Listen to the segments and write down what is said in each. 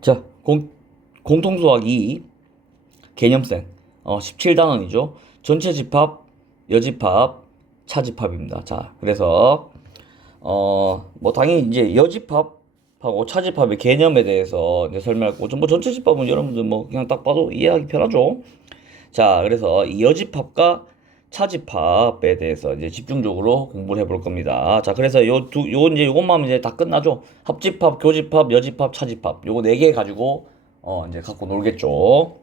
자, 공통수학 2 개념생 17단원이죠. 전체 집합, 여집합, 차집합입니다. 자, 그래서 뭐 당연히 이제 여집합하고 차집합의 개념에 대해서 이제 설명할 거고, 뭐 전체 집합은 여러분들 뭐 그냥 딱 봐도 이해하기 편하죠. 자, 그래서 이 여집합과 차집합에 대해서 이제 집중적으로 공부를 해볼 겁니다. 자, 그래서 요것만 이제 다 끝나죠. 합집합, 교집합, 여집합, 차집합. 요거 네 개 가지고, 이제 갖고 놀겠죠.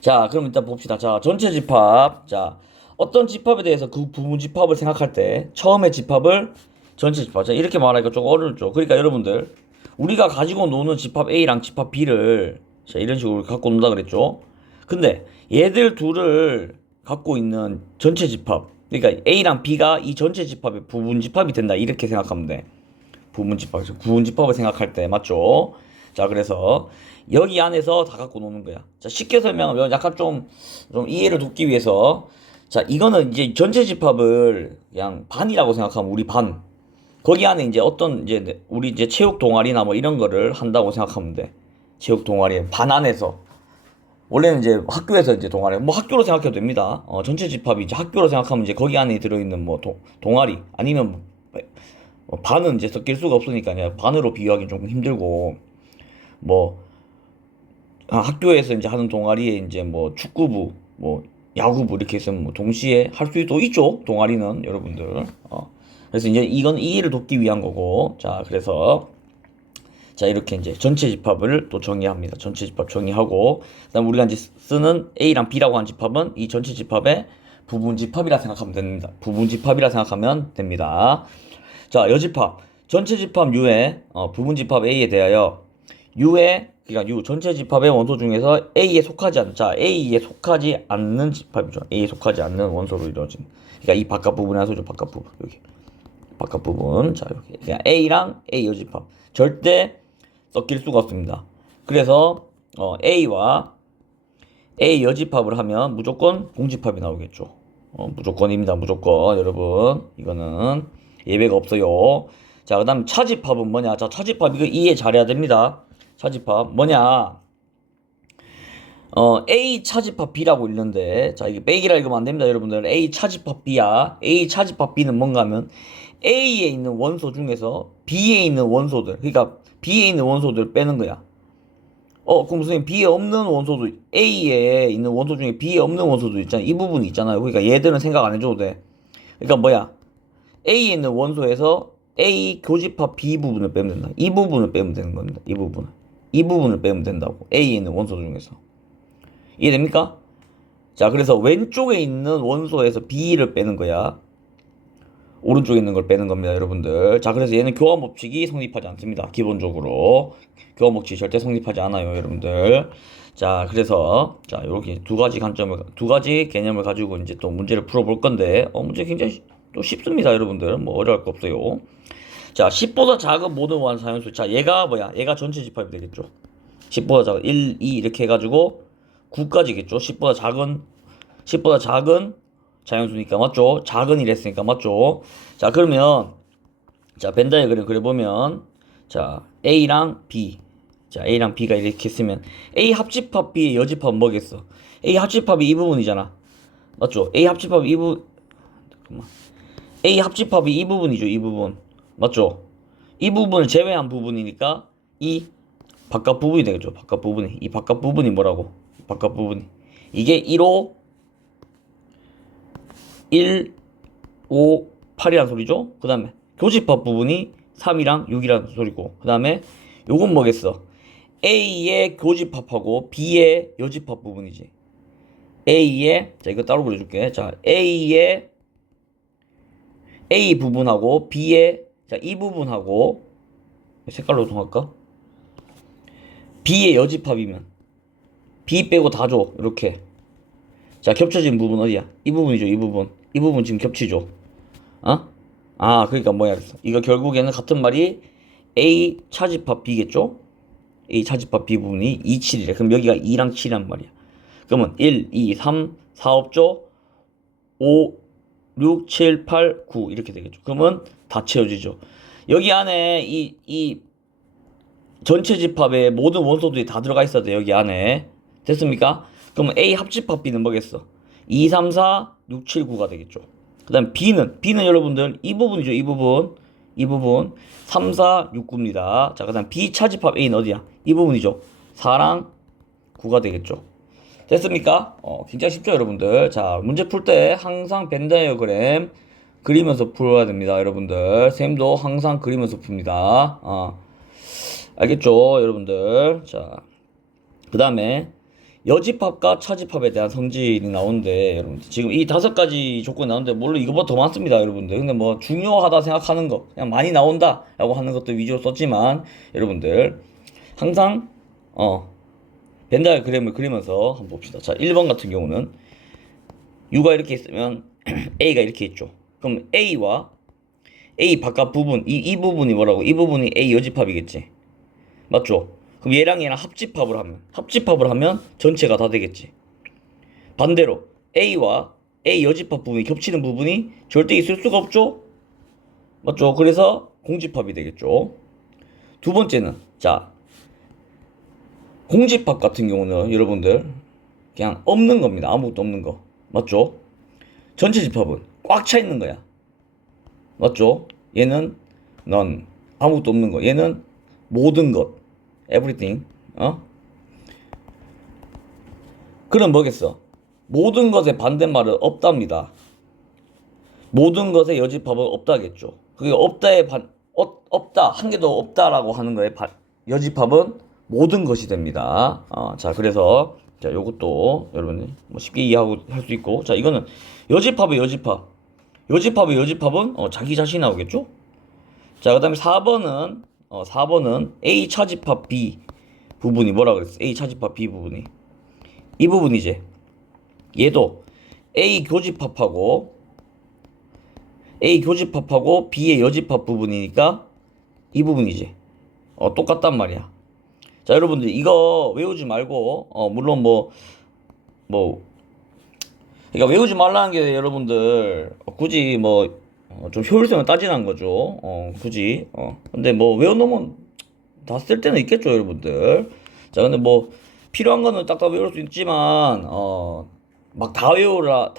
자, 그럼 일단 봅시다. 자, 전체 집합. 자, 어떤 집합에 대해서 그 부분 집합을 생각할 때, 처음에 집합을 전체 집합. 자, 이렇게 말하기가 조금 어렵죠. 그러니까 여러분들, 우리가 가지고 노는 집합 A랑 집합 B를, 자, 이런 식으로 갖고 논다 그랬죠. 근데 얘들 둘을 갖고 있는 전체 집합, 그러니까 A랑 B가 이 전체 집합의 부분 집합이 된다, 이렇게 생각하면 돼. 부분 집합, 구분 집합을 생각할 때 맞죠? 자, 그래서 여기 안에서 다 갖고 노는 거야. 자, 쉽게 설명하면 약간 좀 이해를 돕기 위해서, 자, 이거는 이제 전체 집합을 그냥 반이라고 생각하면, 우리 반, 거기 안에 이제 어떤 이제 우리 이제 체육 동아리나 뭐 이런 거를 한다고 생각하면 돼. 체육 동아리 반 안에서, 원래는 이제 학교에서 이제 동아리, 뭐 학교로 생각해도 됩니다. 전체 집합이 이제 학교로 생각하면 이제 거기 안에 들어있는 뭐 동아리, 아니면 반은 이제 섞일 수가 없으니까 그냥 반으로 비유하기 조금 힘들고, 뭐 학교에서 이제 하는 동아리에 이제 뭐 축구부, 뭐 야구부 이렇게 있으면 뭐 동시에 할 수도 있죠. 동아리는 여러분들. 그래서 이제 이건 이해를 돕기 위한 거고, 자, 그래서 자, 이렇게 이제 전체 집합을 또 정의합니다. 전체 집합 정의하고, 그다음 우리가 이제 쓰는 A랑 B라고 한 집합은 이 전체 집합의 부분 집합이라 생각하면 됩니다. 부분 집합이라 생각하면 됩니다. 자, 여집합. 전체 집합 U의 부분 집합 A에 대하여 U의, 그러니까 U 전체 집합의 원소 중에서 A에 속하지 않는, 자, A에 속하지 않는 집합이죠. A에 속하지 않는 원소로 이루어진. 그러니까 이 바깥 부분이 하소죠. 바깥 부분. 여기. 바깥 부분. 자, 이렇게. 그냥 A랑 A 여집합. 절대 섞일 수가 없습니다. 그래서 A와 A 여집합을 하면 무조건 공집합이 나오겠죠. 무조건입니다. 무조건. 여러분, 이거는 예외가 없어요. 자, 그 다음 차집합은 뭐냐? 자, 차집합 이거 이해 잘해야 됩니다. 차집합 뭐냐? A 차집합 B라고 있는데, 자, 이게 빼기라 읽으면 안 됩니다, 여러분들. A 차집합 B야. A 차집합 B는 뭔가 하면 A에 있는 원소 중에서 B에 있는 원소들, 그러니까 B에 있는 원소들 빼는 거야. 그럼 선생님, B에 없는 원소도, A에 있는 원소 중에 B에 없는 원소도 있잖아요. 이 부분이 있잖아요. 그러니까 얘들은 생각 안 해줘도 돼. 그러니까 뭐야? A에 있는 원소에서 A 교집합 B 부분을 빼면 된다. 이 부분을 빼면 되는 겁니다. 이 부분을. 이 부분을 빼면 된다고. A에 있는 원소 중에서. 이해됩니까? 자, 그래서 왼쪽에 있는 원소에서 B를 빼는 거야. 오른쪽에 있는 걸 빼는 겁니다, 여러분들. 자, 그래서 얘는 교환 법칙이 성립하지 않습니다. 기본적으로. 교환 법칙이 절대 성립하지 않아요, 여러분들. 자, 그래서, 자, 이렇게 두 가지 개념을 가지고 이제 또 문제를 풀어볼 건데, 문제 굉장히 또 쉽습니다, 여러분들. 뭐 어려울 거 없어요. 자, 10보다 작은 모든 원사연수. 자, 얘가 뭐야? 얘가 전체 집합이 되겠죠. 10보다 작은 1, 2 이렇게 해가지고 9까지겠죠. 10보다 작은 자연수니까 맞죠? 작은 이랬으니까 맞죠? 자, 그러면 자, 벤 다이어그램 그려보면, 자, A랑 B, 자, A랑 B가 이렇게 쓰면 A 합집합 B의 여집합은 뭐겠어? A 합집합이 이 부분이잖아. 맞죠? A 합집합이 이 부분, 잠깐만. A 합집합이 이 부분이죠. 이 부분. 맞죠? 이 부분을 제외한 부분이니까 이 바깥 부분이 되겠죠. 바깥 부분이. 이 바깥 부분이 뭐라고? 바깥 부분이. 이게 1호 1, 5, 8이란 소리죠. 그 다음에 교집합 부분이 3이랑 6이란 소리고, 그 다음에 요건 뭐겠어? A의 교집합하고 B의 여집합 부분이지. A의, 자, 이거 따로 그려줄게. 자, A의 A 부분하고 B의, 자, 이 부분하고 색깔로 정할까? B의 여집합이면 B 빼고 다 줘. 이렇게. 자, 겹쳐진 부분 어디야? 이 부분이죠. 이 부분. 이 부분 지금 겹치죠. 어? 그러니까 뭐야? 이거 결국에는 같은 말이 A 차집합 B겠죠? A 차집합 B 부분이 2, 7이래. 그럼 여기가 2랑 7이란 말이야. 그러면 1, 2, 3, 4 없죠? 5, 6, 7, 8, 9 이렇게 되겠죠. 그러면 다 채워지죠. 여기 안에 전체 집합에 모든 원소들이 다 들어가 있어야 돼, 여기 안에. 됐습니까? 그럼 A 합집합 B는 뭐겠어? 2, 3, 4, 6, 7, 9가 되겠죠. 그 다음 B는 여러분들 이 부분이죠. 이 부분 3, 4, 6, 9입니다. 자, 그 다음 B 차집합 A는 어디야? 이 부분이죠. 4랑 9가 되겠죠. 됐습니까? 굉장히 쉽죠, 여러분들. 자, 문제 풀 때 항상 벤 다이어그램 그리면서 풀어야 됩니다, 여러분들. 쌤도 항상 그리면서 풉니다. 알겠죠, 여러분들. 자, 그 다음에 여집합과 차집합에 대한 성질이 나오는데, 여러분들 지금 이 5가지 조건이 나오는데 물론 이거보다 더 많습니다, 여러분들. 근데 뭐 중요하다 생각하는 거, 그냥 많이 나온다 라고 하는 것도 위주로 썼지만, 여러분들 항상 벤 다이어그램을 그리면서 한번 봅시다. 자, 1번 같은 경우는 U가 이렇게 있으면 A가 이렇게 있죠. 그럼 A와 A 바깥 부분, 이 부분이 뭐라고? 이 부분이 A 여집합이겠지. 맞죠? 그럼 얘랑 합집합을 하면 전체가 다 되겠지. 반대로 A와 A 여집합 부분이 겹치는 부분이 절대 있을 수가 없죠? 맞죠? 그래서 공집합이 되겠죠. 두 번째는, 자, 공집합 같은 경우는 여러분들 그냥 없는 겁니다. 아무것도 없는 거. 맞죠? 전체 집합은 꽉 차 있는 거야. 맞죠? 얘는 none, 아무것도 없는 거. 얘는 모든 것, everything. 그럼 뭐겠어? 모든 것의 반대말은 없답니다. 모든 것의 여집합은 없다겠죠. 그게 없다, 한 개도 없다라고 하는 거에 여집합은 모든 것이 됩니다. 자, 그래서 자, 요것도 여러분이 뭐 쉽게 이해하고 할 수 있고, 자, 이거는 여집합의 여집합은 자기 자신이 나오겠죠. 자, 그다음에 4번은 A 차집합 B 부분이 뭐라 그랬어? A 차집합 B 부분이 이 부분이지. 얘도 A 교집합하고 B의 여집합 부분이니까 이 부분이지. 똑같단 말이야. 자, 여러분들 이거 외우지 말고 물론 그러니까 외우지 말라는 게 여러분들 굳이 좀 효율성을 따지는 거죠. 굳이 근데 뭐 외워놓으면 다 쓸 때는 있겠죠, 여러분들. 자, 근데 뭐 필요한 거는 딱딱 외울 수 있지만 막 다 외워라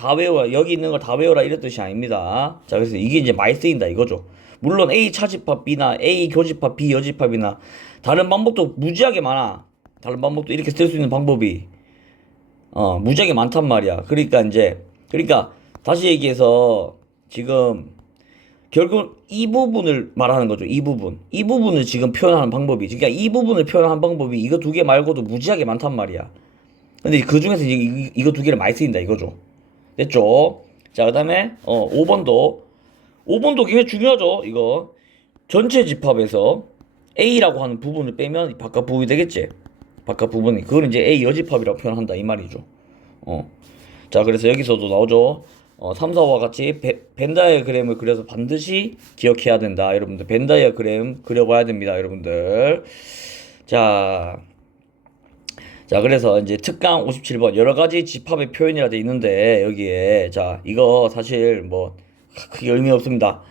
여기 있는 걸 다 외워라 이런 뜻이 아닙니다. 자, 그래서 이게 이제 많이 쓰인다 이거죠. 물론 A 차집합 B나 A 교집합 B 여집합이나 다른 방법도 무지하게 많아. 다른 방법도 이렇게 쓸 수 있는 방법이 무지하게 많단 말이야. 그러니까 다시 얘기해서 지금 결국 이 부분을 말하는 거죠. 이 부분을 지금 표현하는 방법이, 그러니까 이 부분을 표현하는 방법이 이거 두 개 말고도 무지하게 많단 말이야. 근데 그 중에서 이거 두 개를 많이 쓰인다 이거죠. 됐죠? 자, 그다음에 5번도 굉장히 중요하죠. 이거 전체 집합에서 A라고 하는 부분을 빼면 바깥 부분이 되겠지. 바깥 부분이, 그걸 이제 A 여집합이라고 표현한다 이 말이죠. 자, 그래서 여기서도 나오죠. 3, 4와 같이 벤 다이어그램을 그려서 반드시 기억해야 된다. 여러분들 벤 다이어그램 그려봐야 됩니다, 여러분들. 자, 그래서 이제 특강 57번 여러 가지 집합의 표현이라 돼 있는데, 여기에 자, 이거 사실 뭐 크게 의미 없습니다.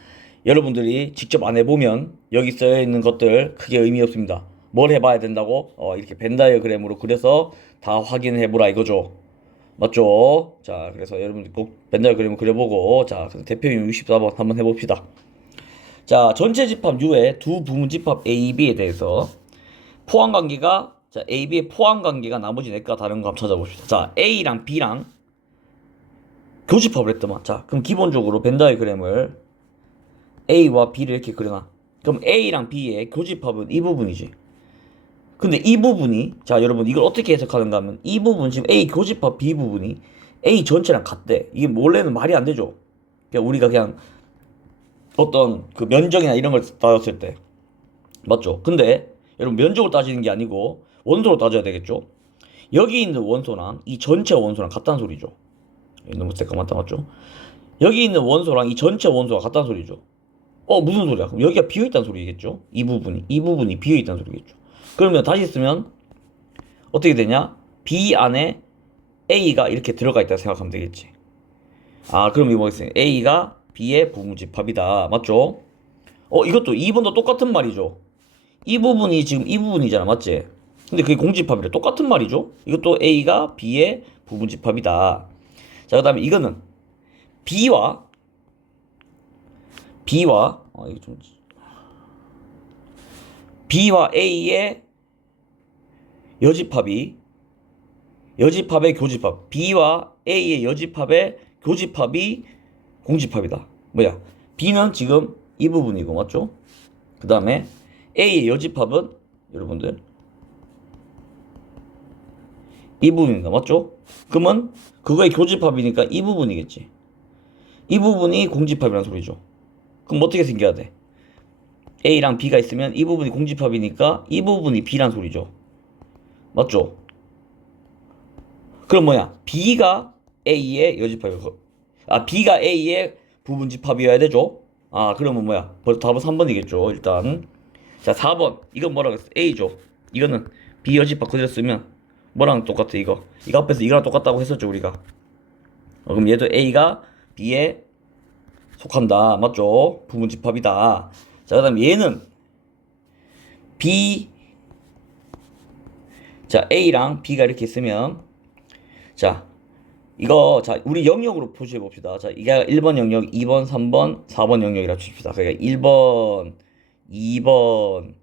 여러분들이 직접 안 해보면 여기 써져 있는 것들 크게 의미 없습니다. 뭘 해봐야 된다고? 이렇게 벤 다이어그램으로 그려서 다 확인해보라 이거죠. 맞죠? 자, 그래서 여러분들 꼭 벤 다이어그램을 그려보고, 자, 대표님 64번 한번 해봅시다. 자, 전체 집합 U의 두 부분 집합 A, B에 대해서 포함관계가, 자, A, B의 포함관계가 나머지 넷과 다른 거 한번 찾아봅시다. 자, A랑 B랑 교집합을 했더만. 자, 그럼 기본적으로 벤 다이어그램을 A와 B를 이렇게 그려놔. 그럼 A랑 B의 교집합은 이 부분이지. 근데 이 부분이, 자, 여러분 이걸 어떻게 해석하는가 하면 이 부분 지금 A 교집합 B 부분이 A 전체랑 같대. 이게 원래는 말이 안 되죠. 그냥 우리가 그냥 어떤 그 면적이나 이런 걸 따졌을 때. 맞죠? 근데 여러분 면적을 따지는 게 아니고 원소로 따져야 되겠죠. 여기 있는 원소랑 이 전체 원소랑 같다는 소리죠. 너무 새까맣다, 맞죠? 여기 있는 원소랑 이 전체 원소가 같다는 소리죠. 무슨 소리야? 그럼 여기가 비어있다는 소리겠죠? 이 부분이 비어있다는 소리겠죠. 그러면 다시 쓰면 어떻게 되냐? B 안에 A가 이렇게 들어가 있다 생각하면 되겠지. 그럼 이거 뭐겠어요? A가 B의 부분집합이다. 맞죠? 이것도 2번도 똑같은 말이죠. 이 부분이 지금 이 부분이잖아, 맞지? 근데 그게 공집합이래. 똑같은 말이죠. 이것도 A가 B의 부분집합이다. 자, 그다음에 이거는 B와 이거 좀 B와 A의 여집합의 교집합. B와 A의 여집합의 교집합이 공집합이다. 뭐야? B는 지금 이 부분이고, 맞죠? 그 다음에 A의 여집합은 여러분들 이 부분입니다. 맞죠? 그러면 그거의 교집합이니까 이 부분이겠지. 이 부분이 공집합이라는 소리죠. 그럼 어떻게 생겨야 돼? A랑 B가 있으면 이 부분이 공집합이니까 이 부분이 B란 소리죠. 맞죠? 그럼 뭐야? B가 A의 여집합이고, B가 A의 부분집합이어야 되죠? 그러면 뭐야? 벌써 답은 3번이겠죠, 일단. 자, 4번. 이건 뭐라고 했어? A죠. 이거는 B 여집합 그대로 쓰면 뭐랑 똑같아, 이거. 이거 앞에서 이거랑 똑같다고 했었죠, 우리가. 그럼 얘도 A가 B에 속한다. 맞죠? 부분집합이다. 자, 그 다음 얘는 B, 자, A랑 B가 이렇게 있으면, 자, 이거, 자, 우리 영역으로 표시해 봅시다. 자, 이게 1번 영역, 2번, 3번, 4번 영역이라 칩시다. 그러니까 1번, 2번,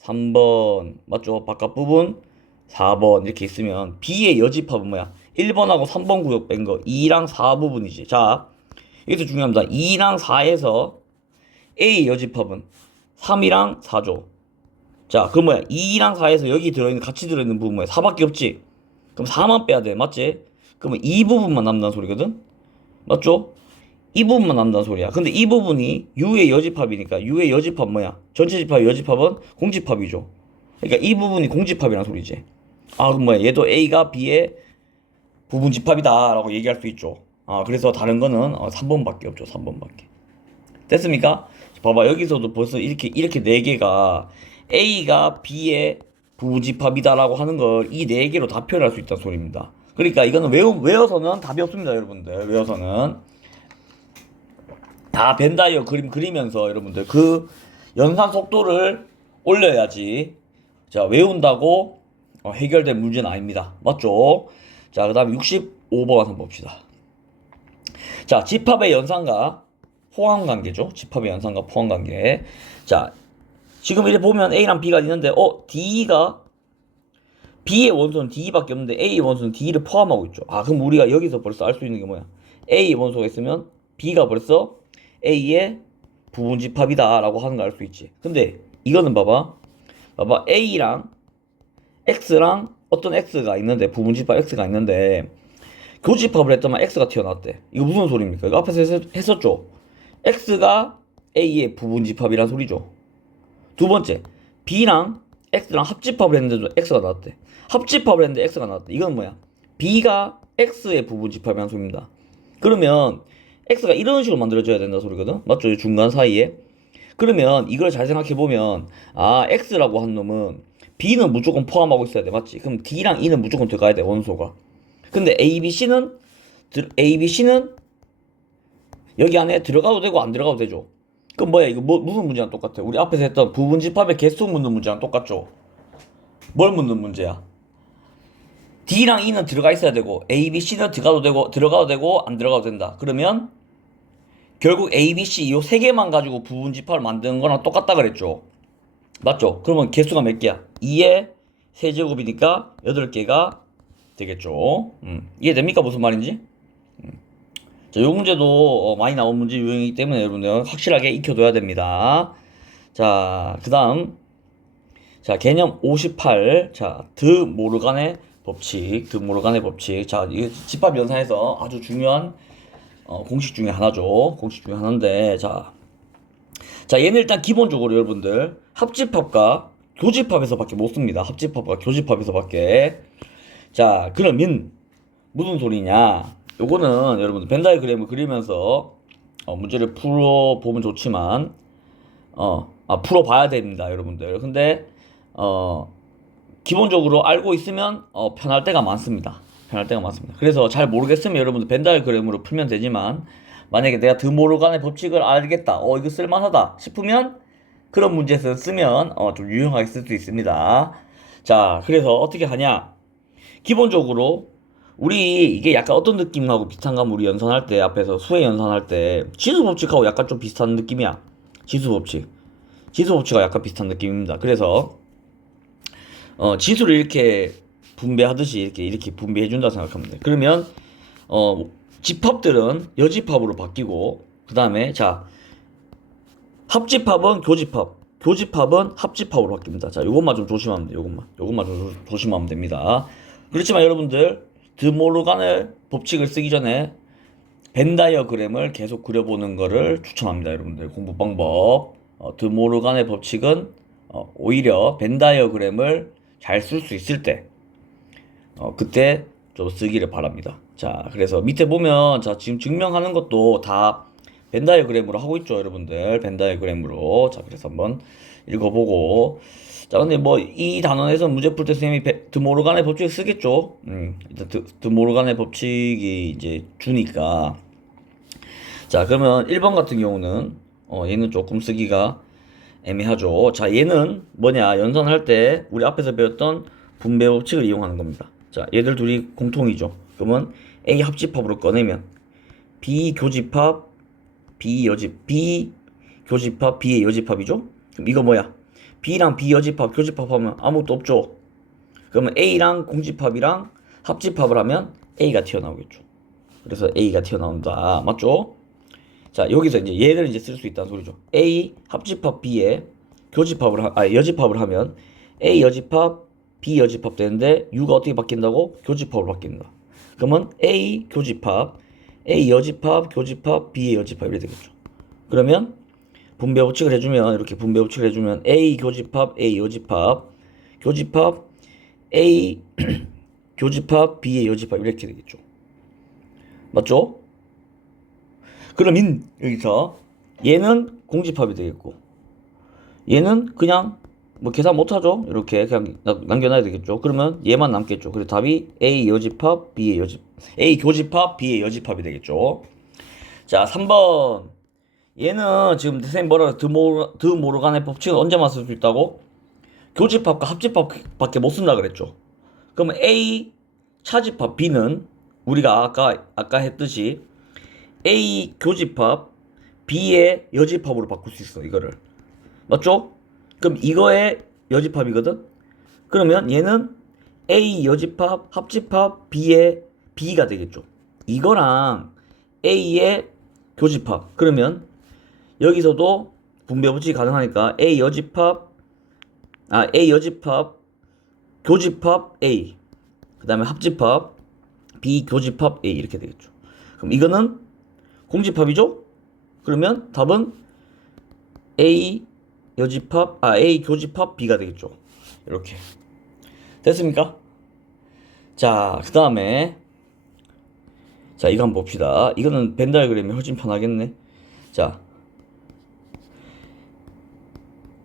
3번, 맞죠? 바깥 부분, 4번, 이렇게 있으면, B의 여집합은 뭐야? 1번하고 3번 구역 뺀 거, 2랑 4 부분이지. 자, 여기서 중요합니다. 2랑 4에서 A 여집합은 3이랑 4죠. 자, 그럼 뭐야? 2랑 4에서 여기 들어있는, 같이 들어있는 부분 뭐야? 4밖에 없지? 그럼 4만 빼야 돼. 맞지? 그러면 이 부분만 남는다는 소리거든? 맞죠? 이 부분만 남는다는 소리야. 근데 이 부분이 U의 여집합이니까 U의 여집합 뭐야? 전체 집합의 여집합은 공집합이죠. 그러니까 이 부분이 공집합이라는 소리지. 그럼 뭐야? 얘도 A가 B의 부분집합이다 라고 얘기할 수 있죠. 그래서 다른 거는 3번밖에 없죠. 3번밖에. 됐습니까? 봐봐, 여기서도 벌써 이렇게 네 개가 A가 B의 부집합이다라고 하는 걸 이 네 개로 다 표현할 수 있다는 소리입니다. 그러니까 이거는 외워서는 답이 없습니다, 여러분들. 외워서는 다 벤다이어 그림 그리면서 여러분들 그 연산 속도를 올려야지. 자, 외운다고 해결된 문제는 아닙니다. 맞죠? 자, 그 다음에 65번 한번 봅시다. 자, 집합의 연산과 포함관계죠. 집합의 연산과 포함관계. 자, 지금 이렇게 보면 A랑 B가 있는데, D가 B의 원소는 D밖에 없는데 A의 원소는 D를 포함하고 있죠. 그럼 우리가 여기서 벌써 알 수 있는 게 뭐야? A의 원소가 있으면 B가 벌써 A의 부분집합이다 라고 하는 걸 알 수 있지. 근데 이거는 봐봐 A랑 X랑 어떤 X가 있는데, 부분집합 X가 있는데 교집합을 했더만 X가 튀어나왔대. 이거 무슨 소리입니까? 이거 앞에서 했었죠. X가 A의 부분집합이란 소리죠. 두 번째, B랑 X랑 합집합을 했는데도 X가 나왔대. 합집합을 했는데 X가 나왔대. 이건 뭐야? B가 X의 부분집합이란 소리입니다. 그러면 X가 이런 식으로 만들어져야 된다 소리거든? 맞죠? 중간 사이에. 그러면 이걸 잘 생각해보면 X라고 한 놈은 B는 무조건 포함하고 있어야 돼. 맞지? 그럼 D랑 E는 무조건 들어가야 돼, 원소가. 근데 ABC는 여기 안에 들어가도 되고 안 들어가도 되죠. 그럼 뭐야? 이거 무슨 문제랑 똑같아? 우리 앞에서 했던 부분집합의 개수 묻는 문제랑 똑같죠? 뭘 묻는 문제야? D랑 E는 들어가 있어야 되고 A, B, C는 들어가도 되고 안 들어가도 된다. 그러면 결국 A, B, C 이 세 개만 가지고 부분집합을 만드는 거랑 똑같다 그랬죠. 맞죠? 그러면 개수가 몇 개야? 2의 세제곱이니까 8개가 되겠죠. 이해됩니까? 무슨 말인지? 자, 요 문제도 많이 나온 문제 유형이기 때문에 여러분들 확실하게 익혀둬야 됩니다. 자, 그 다음, 자, 개념 58. 자, 드모르간의 법칙. 자, 이 집합 연산에서 아주 중요한 공식 중에 하나죠. 공식 중에 하나인데, 자, 얘는 일단 기본적으로 여러분들 합집합과 교집합에서밖에 못 씁니다. 합집합과 교집합에서밖에. 자, 그러면 무슨 소리냐? 요거는 여러분들 벤다이그램을 그리면서 문제를 풀어보면 좋지만 풀어봐야 됩니다, 여러분들. 근데 기본적으로 알고 있으면 편할 때가 많습니다. 그래서 잘 모르겠으면 여러분들 벤다이그램으로 풀면 되지만, 만약에 내가 드모르간의 법칙을 알겠다, 이거 쓸만하다 싶으면 그런 문제에서 쓰면 좀 유용하게 쓸 수 있습니다. 자, 그래서 어떻게 하냐? 기본적으로 우리 이게 약간 어떤 느낌하고 비슷한가 하면 우리 연산할 때 앞에서 수행 연산할 때 지수 법칙하고 약간 좀 비슷한 느낌이야. 지수 법칙. 지수 법칙과 약간 비슷한 느낌입니다. 그래서 지수를 이렇게 분배하듯이 이렇게 분배해 준다 생각하면 돼. 그러면 집합들은 여집합으로 바뀌고 그다음에 자, 합집합은 교집합, 교집합은 합집합으로 바뀝니다. 자, 요것만 좀 조심하면 돼요. 요것만 좀 조심하면 됩니다. 그렇지만 여러분들 드모르간의 법칙을 쓰기 전에 벤 다이어그램을 계속 그려보는 거를 추천합니다. 여러분들 공부 방법. 드모르간의 법칙은 오히려 벤 다이어그램을 잘 쓸 수 있을 때 그때 좀 쓰기를 바랍니다. 자, 그래서 밑에 보면 자, 지금 증명하는 것도 다 벤 다이어그램으로 하고 있죠, 여러분들. 벤 다이어그램으로. 자, 그래서 한번 읽어보고. 자, 근데 뭐 이 단원에서 문제 풀 때 선생님이 드모르간의 법칙을 쓰겠죠. 일단 드모르간의 법칙이 이제 주니까. 자, 그러면 1번 같은 경우는 얘는 조금 쓰기가 애매하죠. 자, 얘는 뭐냐? 연산할 때 우리 앞에서 배웠던 분배 법칙을 이용하는 겁니다. 자, 얘들 둘이 공통이죠. 그러면 A 합집합으로 꺼내면 B 교집합, B 교집합, B의 여집합이죠. 그럼 이거 뭐야? B랑 B 여집합, 교집합하면 아무것도 없죠. 그러면 A랑 공집합이랑 합집합을 하면 A가 튀어나오겠죠. 그래서 A가 튀어나온다. 맞죠? 자, 여기서 이제 얘를 이제 쓸 수 있다는 소리죠. A 합집합 B에 여집합을 하면 A 여집합 B 여집합 되는데 U가 어떻게 바뀐다고? 교집합으로 바뀐다. 그러면 A 교집합 A 여집합 교집합 B의 여집합 이렇게 되겠죠. 그러면 분배 법칙을 해주면 이렇게 분배 법칙을 해주면 A 교집합 A 여집합 교집합 A 교집합 B의 여집합 이렇게 되겠죠. 맞죠? 그러면 여기서 얘는 공집합이 되겠고 얘는 그냥 뭐 계산 못하죠. 이렇게 그냥 남겨놔야 되겠죠. 그러면 얘만 남겠죠. 그래서 답이 A 여집합 B의 여집 A 교집합 B의 여집합이 되겠죠. 자, 3번 얘는 지금 선생님 뭐라 드모르간의 법칙은 언제만 쓸 수 있다고? 교집합과 합집합밖에 못 쓴다 그랬죠. 그러면 A 차집합 B는 우리가 아까 했듯이 A 교집합 B의 여집합으로 바꿀 수 있어. 이거를 맞죠? 그럼 이거의 여집합이거든. 그러면 얘는 A 여집합 합집합 B의 B가 되겠죠. 이거랑 A의 교집합. 그러면 여기서도 분배 법칙이 가능하니까 A 여집합 교집합 A 그 다음에 합집합 B 교집합 A 이렇게 되겠죠. 그럼 이거는 공집합이죠? 그러면 답은 A 교집합 B가 되겠죠. 이렇게 됐습니까? 자, 그 다음에 자, 이거 한번 봅시다. 이거는 벤 다이어그램이 훨씬 편하겠네. 자,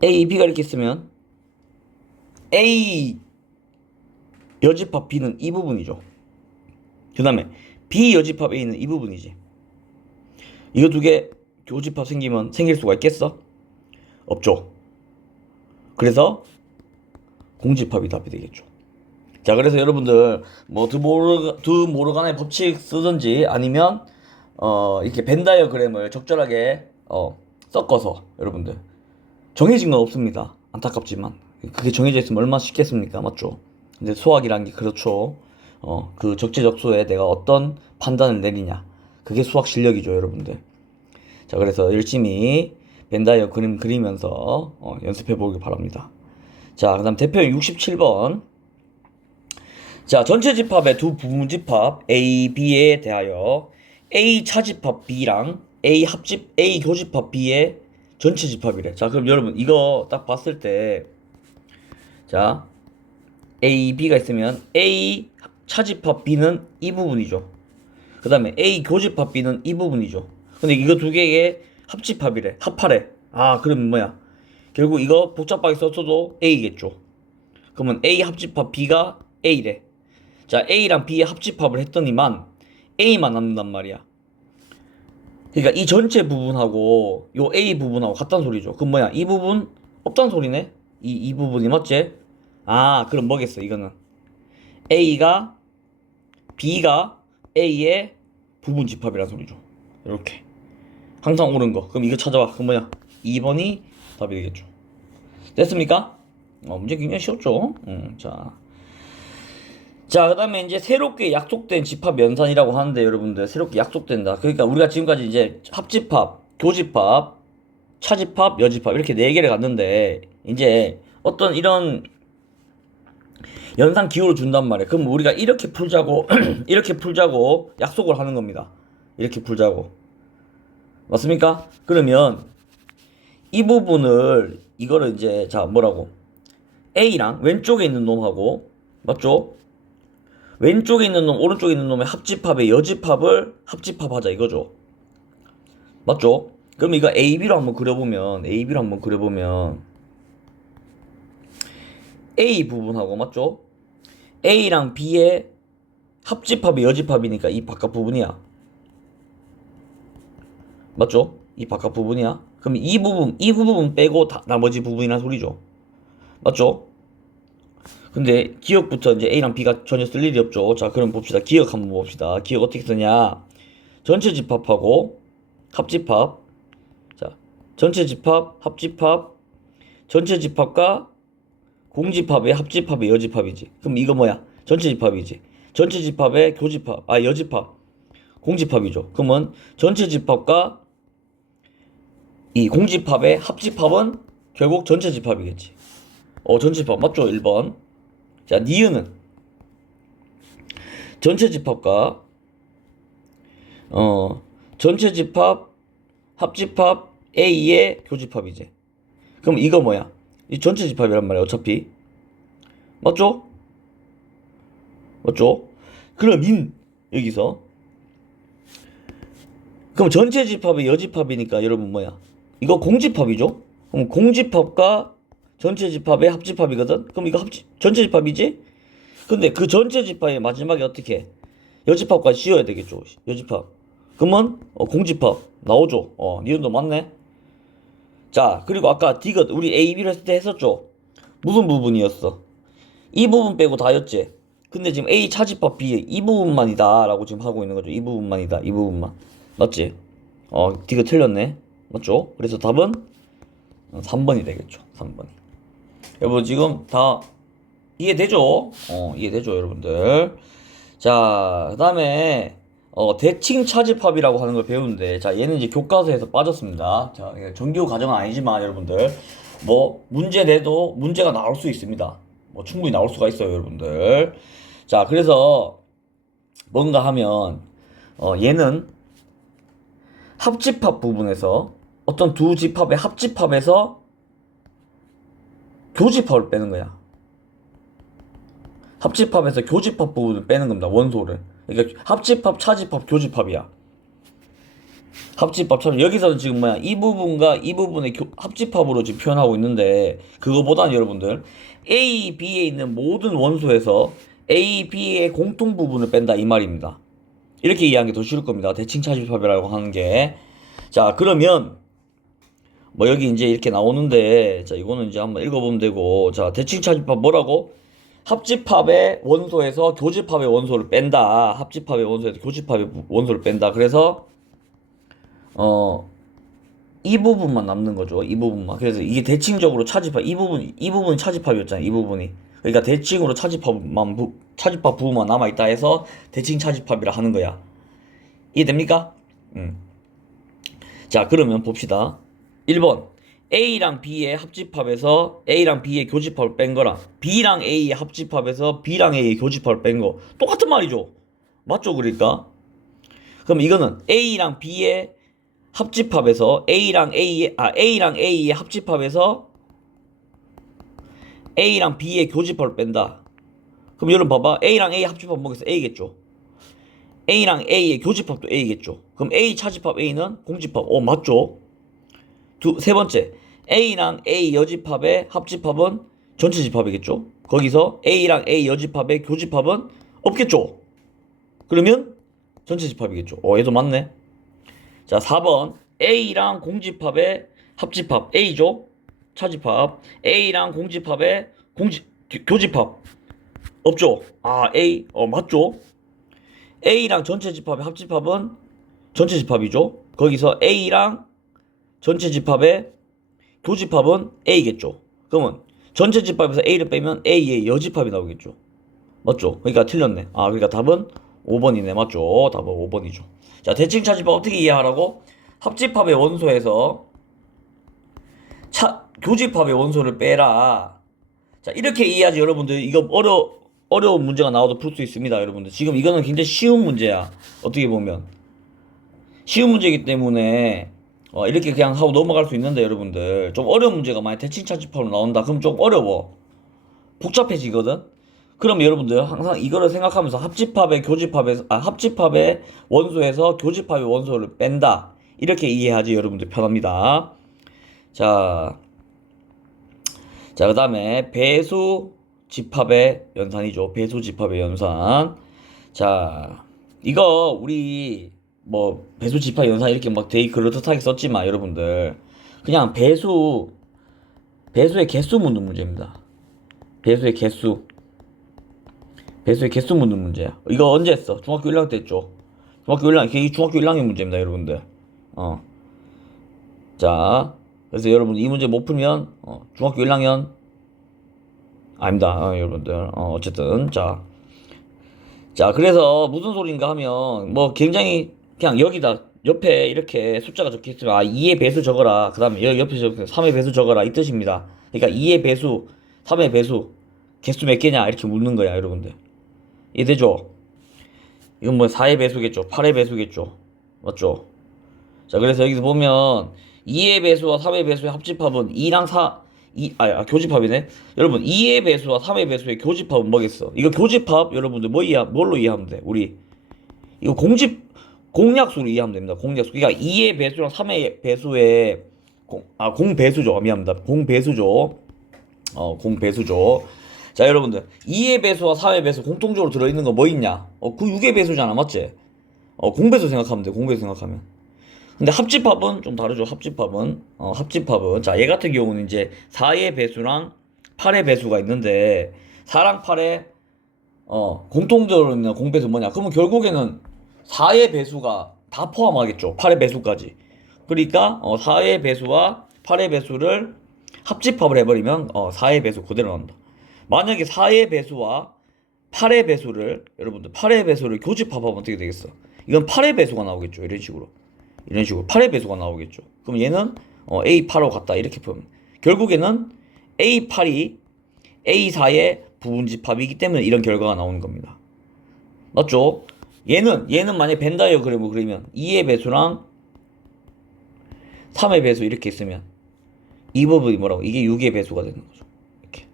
A, B가 이렇게 있으면 A 여집합 B는 이 부분이죠. 그 다음에 B 여집합 A는 이 부분이지. 이거 두 개 교집합 생길 수가 있겠어? 없죠. 그래서 공집합이 답이 되겠죠. 자, 그래서 여러분들 뭐 드모르간의 법칙 쓰든지 아니면 이렇게 벤 다이어그램을 적절하게 섞어서 여러분들 정해진 건 없습니다. 안타깝지만 그게 정해져 있으면 얼마나 쉽겠습니까? 맞죠? 근데 수학이란 게 그렇죠. 그 적재적소에 내가 어떤 판단을 내리냐 그게 수학 실력이죠, 여러분들. 자, 그래서 열심히 벤 다이어그램 그리면서 연습해 보길 바랍니다. 자, 그 다음 대표형 67번. 자, 전체 집합의 두 부분 집합 A, B에 대하여 A 차집합 B랑 A 교집합 B의 전체 집합이래. 자, 그럼 여러분 이거 딱 봤을 때 자, A, B가 있으면 A 차집합 B는 이 부분이죠. 그 다음에 A 교집합 B는 이 부분이죠. 근데 이거 두 개의 합집합이래. 합하래. 아, 그러면 뭐야? 결국 이거 복잡하게 썼어도 A겠죠. 그러면 A 합집합 B가 A래. 자, A랑 B의 합집합을 했더니만 A만 남는단 말이야. 그러니까 이 전체 부분하고 요 A 부분하고 같다는 소리죠. 그럼 뭐야? 이 부분 없다는 소리네. 이 부분이 맞지? 아, 그럼 뭐겠어, 이거는. A가, B가 A의 부분 집합이란 소리죠. 이렇게. 항상 옳은 거. 그럼 이거 찾아봐. 그럼 뭐야? 2번이 답이 되겠죠. 됐습니까? 문제 굉장히 쉬웠죠? 자. 자, 그 다음에 이제 새롭게 약속된 집합 연산이라고 하는데, 여러분들, 새롭게 약속된다. 그러니까 우리가 지금까지 이제 합집합, 교집합, 차집합, 여집합, 이렇게 4개를 갔는데, 이제 어떤 이런 연산 기호를 준단 말이에요. 그럼 우리가 이렇게 풀자고, 이렇게 풀자고 약속을 하는 겁니다. 이렇게 풀자고. 맞습니까? 그러면 이 부분을, 이거를 이제, 자, 뭐라고? A랑 왼쪽에 있는 놈하고, 맞죠? 왼쪽에 있는 놈, 오른쪽에 있는 놈의 합집합의 여집합을 합집합하자 이거죠. 맞죠? 그럼 이거 AB로 한번 그려보면, A 부분하고, 맞죠? A랑 B의 합집합의 여집합이니까 이 바깥 부분이야. 맞죠? 이 바깥 부분이야. 그럼 이 부분 빼고 나머지 부분이란 소리죠. 맞죠? 근데 기억부터 이제 A랑 B가 전혀 쓸 일이 없죠. 자, 그럼 봅시다. 기억 한번 봅시다. 기억 어떻게 쓰냐? 전체 집합하고 합집합. 자, 전체 집합, 합집합, 전체 집합과 공집합의 합집합의 여집합이지. 그럼 이거 뭐야? 전체 집합이지. 전체 집합의 교집합, 여집합, 공집합이죠. 그러면 전체 집합과 이 공집합의 합집합은 결국 전체 집합이겠지. 전체 집합 맞죠? 1번. 자, 니은은 전체 집합과 전체 집합, 합집합 A의 교집합이지. 그럼 이거 뭐야? 이 전체 집합이란 말이야, 어차피. 맞죠? 맞죠? 그럼 여기서. 그럼 전체 집합의 여집합이니까 여러분 뭐야? 이거 공집합이죠? 그럼 공집합과 전체 집합의 합집합이거든? 그럼 이거 전체 집합이지? 근데 그 전체 집합의 마지막에 어떻게 해? 여집합까지 씌워야 되겠죠? 여집합. 그러면 공집합 나오죠? 니은도 맞네? 자, 그리고 아까 디귿 우리 A, B를 했을 때 했었죠? 무슨 부분이었어? 이 부분 빼고 다였지? 근데 지금 A 차집합 B 이 부분만이다 라고 지금 하고 있는 거죠. 이 부분만이다. 이 부분만. 맞지? 디귿 틀렸네. 맞죠? 그래서 답은 3번이 되겠죠. 3번이. 여러분 지금 다 이해되죠? 이해되죠, 여러분들? 자, 그 다음에 대칭 차집합이라고 하는 걸 배우는데, 자, 얘는 이제 교과서에서 빠졌습니다. 자, 정규 과정은 아니지만 여러분들 뭐 문제 내도 문제가 나올 수 있습니다. 뭐 충분히 나올 수가 있어요, 여러분들. 자, 그래서 뭔가 하면 얘는 합집합 부분에서 어떤 두 집합의 합집합에서 교집합을 빼는 거야. 합집합에서 교집합 부분을 빼는 겁니다. 원소를. 그러니까 합집합, 차집합, 교집합이야. 합집합, 차집합. 여기서는 지금 뭐야? 이 부분과 이 부분의 합집합으로 지금 표현하고 있는데, 그거보다는 여러분들 A, B에 있는 모든 원소에서 A, B의 공통 부분을 뺀다 이 말입니다. 이렇게 이해하는 게 더 쉬울 겁니다. 대칭 차집합이라고 하는 게. 자, 그러면 뭐 여기 이제 이렇게 나오는데, 자, 이거는 이제 한번 읽어보면 되고, 자, 대칭 차집합 뭐라고? 합집합의 원소에서 교집합의 원소를 뺀다. 합집합의 원소에서 교집합의 원소를 뺀다. 그래서 이 부분만 남는 거죠. 이 부분만. 그래서 이게 대칭적으로 차집합, 이 부분이 차집합이었잖아요. 이 부분이. 그러니까 대칭으로 차집합 부분만 남아 있다 해서 대칭 차집합이라 하는 거야. 이해됩니까? 자, 그러면 봅시다. 1번. A랑 B의 합집합에서 A랑 B의 교집합을 뺀 거랑 B랑 A의 합집합에서 B랑 A의 교집합을 뺀 거 똑같은 말이죠. 맞죠? 그러니까 그럼 이거는 A랑 B의 합집합에서 A랑 A의 합집합에서 A랑 B의 교집합을 뺀다. 그럼 여러분 봐봐. A랑 A의 합집합 뭐겠어? A겠죠. A랑 A의 교집합도 A겠죠. 그럼 A 차집합 A는 공집합. 맞죠? 세 번째. A랑 A 여집합의 합집합은 전체 집합이겠죠. 거기서 A랑 A 여집합의 교집합은 없겠죠. 그러면 전체 집합이겠죠. 얘도 맞네. 자, 4번 A랑 공집합의 합집합 A죠. 차집합, A랑 공집합에 교집합 없죠? 아, A, 맞죠? A랑 전체 집합의 합집합은 전체 집합이죠? 거기서 A랑 전체 집합의 교집합은 A겠죠? 그러면 전체 집합에서 A를 빼면 A의 여집합이 나오겠죠? 맞죠? 그러니까 틀렸네. 아, 그러니까 답은 5번이네. 맞죠? 답은 5번이죠. 자, 대칭 차집합 어떻게 이해하라고? 합집합의 원소에서 교집합의 원소를 빼라. 자, 이렇게 이해하지, 여러분들. 이거 어려운 문제가 나와도 풀 수 있습니다, 여러분들. 지금 이거는 굉장히 쉬운 문제야. 어떻게 보면. 쉬운 문제이기 때문에, 이렇게 그냥 하고 넘어갈 수 있는데, 여러분들. 좀 어려운 문제가 만약 대칭 차집합으로 나온다. 그럼 좀 어려워. 복잡해지거든? 그럼 여러분들 항상 이거를 생각하면서 합집합의 원소에서 교집합의 원소를 뺀다. 이렇게 이해하지, 여러분들. 편합니다. 자, 그 다음에 배수 집합의 연산이죠. 배수 집합의 연산. 자, 이거 우리 뭐 배수 집합 연산 이렇게 막 되게 그럴듯하게 썼지만 여러분들 그냥 배수의 개수 묻는 문제입니다. 배수의 개수 묻는 문제야. 이거 언제 했어? 중학교 1학년 때 했죠. 중학교 1학년 문제입니다, 여러분들. 자, 그래서 여러분 이 문제 못 풀면 중학교 1학년 아닙니다, 여러분들. 어쨌든 자, 그래서 무슨 소린가 하면 뭐 굉장히 그냥 여기다 옆에 이렇게 숫자가 적혀 있으면 2의 배수 적어라. 그다음에 여기 옆에 적혀 3의 배수 적어라 이 뜻입니다. 그러니까 2의 배수, 3의 배수 개수 몇 개냐 이렇게 묻는 거야, 여러분들. 이해되죠? 이건 뭐 4의 배수겠죠. 8의 배수겠죠. 맞죠? 자, 그래서 여기서 보면 2의 배수와 3의 배수의 합집합은 2랑 4, 교집합이네. 여러분, 2의 배수와 3의 배수의 교집합은 뭐겠어? 이거 교집합, 여러분들 뭘로 이해하면 돼? 우리, 이거 공약수로 이해하면 됩니다. 공약수. 그러니까 2의 배수랑 3의 배수의, 공배수죠. 미안합니다. 공배수죠. 공배수죠. 자, 여러분들. 2의 배수와 3의 배수 공통적으로 들어있는 거 뭐 있냐? 그 6의 배수잖아. 맞지? 공배수 생각하면 돼. 공배수 생각하면. 근데 합집합은 좀 다르죠. 합집합은 자, 얘 같은 경우는 이제 4의 배수랑 8의 배수가 있는데 4랑 8의 공통적으로 있는 공배수 뭐냐? 그러면 결국에는 4의 배수가 다 포함하겠죠. 8의 배수까지. 그러니까 4의 배수와 8의 배수를 합집합을 해버리면 4의 배수 그대로 나온다. 만약에 4의 배수와 8의 배수를 여러분들 8의 배수를 교집합하면 어떻게 되겠어? 이건 8의 배수가 나오겠죠. 이런 식으로 8의 배수가 나오겠죠. 그럼 얘는 A8하고 같다 이렇게 보면 결국에는 A8이 A4의 부분집합이기 때문에 이런 결과가 나오는 겁니다. 맞죠? 얘는 만약 벤 다이어그램을 그리면 2의 배수랑 3의 배수 이렇게 있으면 이 부분이 뭐라고? 이게 6의 배수가 되는 거죠. 이렇게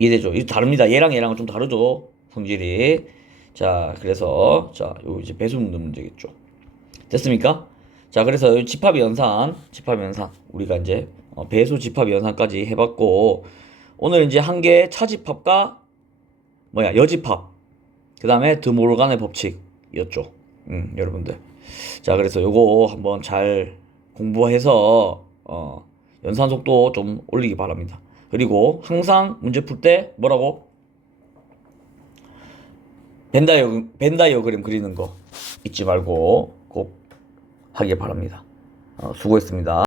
이해되죠? 이거 다릅니다. 얘랑은 좀 다르죠. 성질이. 자, 그래서 요 이제 배수 묻는 문제겠죠. 됐습니까? 자, 그래서 집합 연산 우리가 이제 배수 집합 연산까지 해봤고 오늘 이제 한 개 차집합과 여집합 그 다음에 드모르간의 법칙이었죠. 여러분들. 자, 그래서 요거 한번 잘 공부해서 연산 속도 좀 올리기 바랍니다. 그리고 항상 문제 풀 때 뭐라고? 벤 다이어그램 그리는 거 잊지 말고 꼭 하길 바랍니다. 수고했습니다.